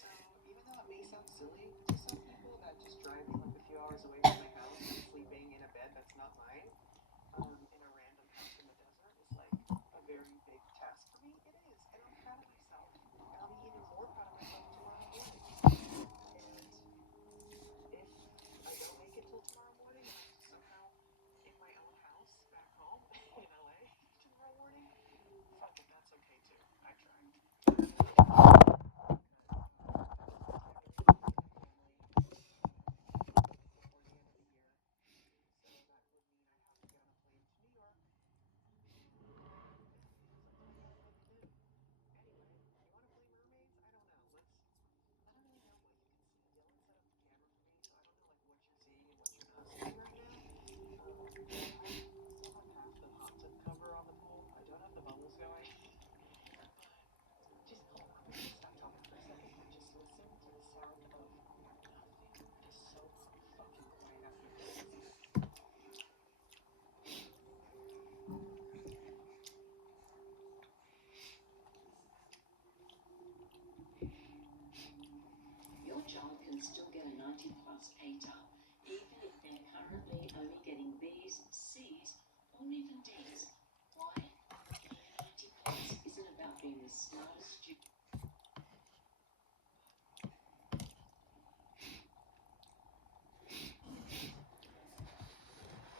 So even though it may sound silly to some people that just driving like a few hours away from my house and sleeping in a bed that's not mine, in a random house in the desert is like a very big task for me. It is, and I'm proud of myself, and I'll be even more proud of myself tomorrow morning. And if I don't make it till tomorrow morning and I'm somehow in my own house back home in LA tomorrow morning, fuck it, that's okay too. I tried. But I really am excited because I really want to see my family before the end of the year. So that would mean I'd have to get on a plane to New York, and it feels like the right thing to do. Anyway, you want to play mermaids? I don't know. Let's. I don't really know what you can see. Dylan set up the camera for me, so I don't know like what you're seeing and what you're not seeing right now. I still have half the hot tub cover on the pool. I don't have the bubbles going, but just hold on. I'm gonna stop talking for a second and just listen to the sound of nothing. It is so fucking quiet out here. Listen. Your child can still get a 90 plus ATAR, even if they're currently only getting B's, C's, or even D's. Why? Getting 90 plus isn't about being the smartest student.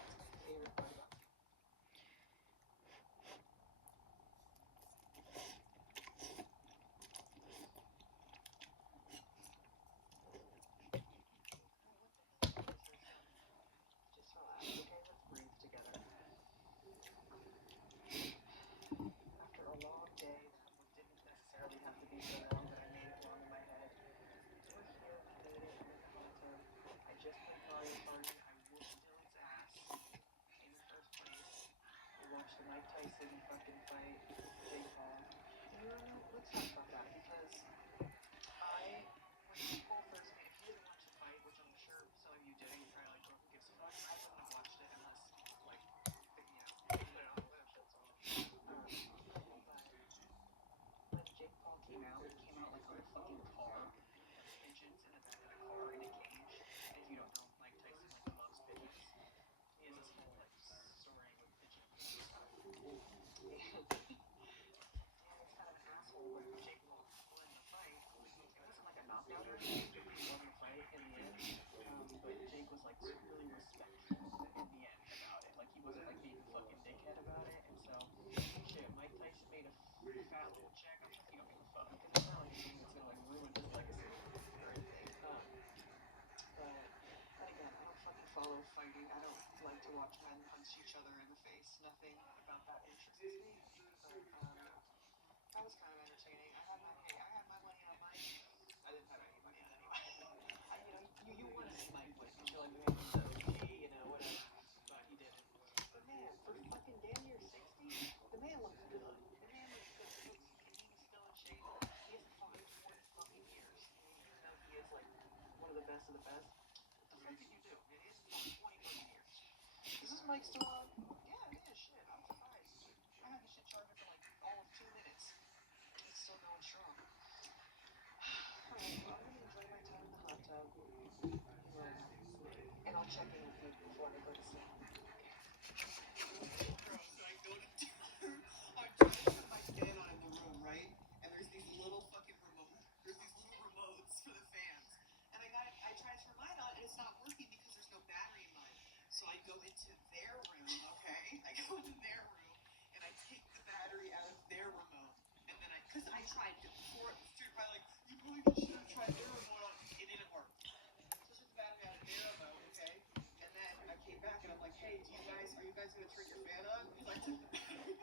That's my favorite part about oh, what the hell is noise? There's some. Just relax, okay? Let's breathe together. After a long day that didn't necessarily have to be so long, but I made it long in my head. We're here. We made it. I'm in the hot tub. I just played Mario Party. I whooped Dylan's ass in the first place. We watched the Mike Tyson fucking fight with Jake Paul. And you know what? Let's talk about that because when Jake Paul first came, if you didn't watch the fight, which I'm sure some of you did, you're probably like, well, who gives a fuck? I wouldn't have watched it unless, like, you put it on the shit's on. But when Jake Paul came out, he came out like on a fucking car with like pigeons in the back of the car in a cage. And if you don't know, Mike Tyson like loves pigeons. He has this whole like story with pigeons and stuff. And Danny's kind of an asshole, but Jake Paul won the fight. It wasn't like a knockout or anything. He won the fight in the end. But Jake was like really respectful in the end about it. Like he wasn't like being a fucking dickhead about it. And so, shit, Mike Tyson made a fat little check. I'm sure he don't give a fuck because it's not like a thing that's gonna like ruin his legacy or anything. But then again, I don't fucking follow fighting. I don't like to watch men punch each other in the face. Nothing about that interests me. But that was kind of entertaining. I had my money on Mike. I didn't have any money on anyone. You want to see Mike win because you're like, man, he's the OG, whatever. But he didn't. But man, for fucking damn near 60, the man looks good. The man looks good. He's still in shape. He hasn't fought in 20 fucking years, even though he is like one of the best of the best. What the fuck did you do? Man, he hasn't fought in 20 fucking years. Is this mic still on? Yeah, it is. Shit, I'm surprised. I had this shit charging for like all of 2 minutes. It's still going strong. Alright, well, I'm gonna enjoy my time in the hot tub. And I'll check in with you before I go to sleep. Okay. Bro, so I go to I'm trying to turn my fan on in the room, right? And there's these little fucking remotes for the fans. And I try to turn mine on and it's not working because there's no battery in mine. So I go into their room, okay? I go into their room and I take the battery out of their remote. And then because I tried before, Street probably like, you probably should have tried their remote on. It didn't work. So I took the battery out of their remote, okay? And then I came back and I'm like, hey, are you guys gonna turn your fan on? Because I took the battery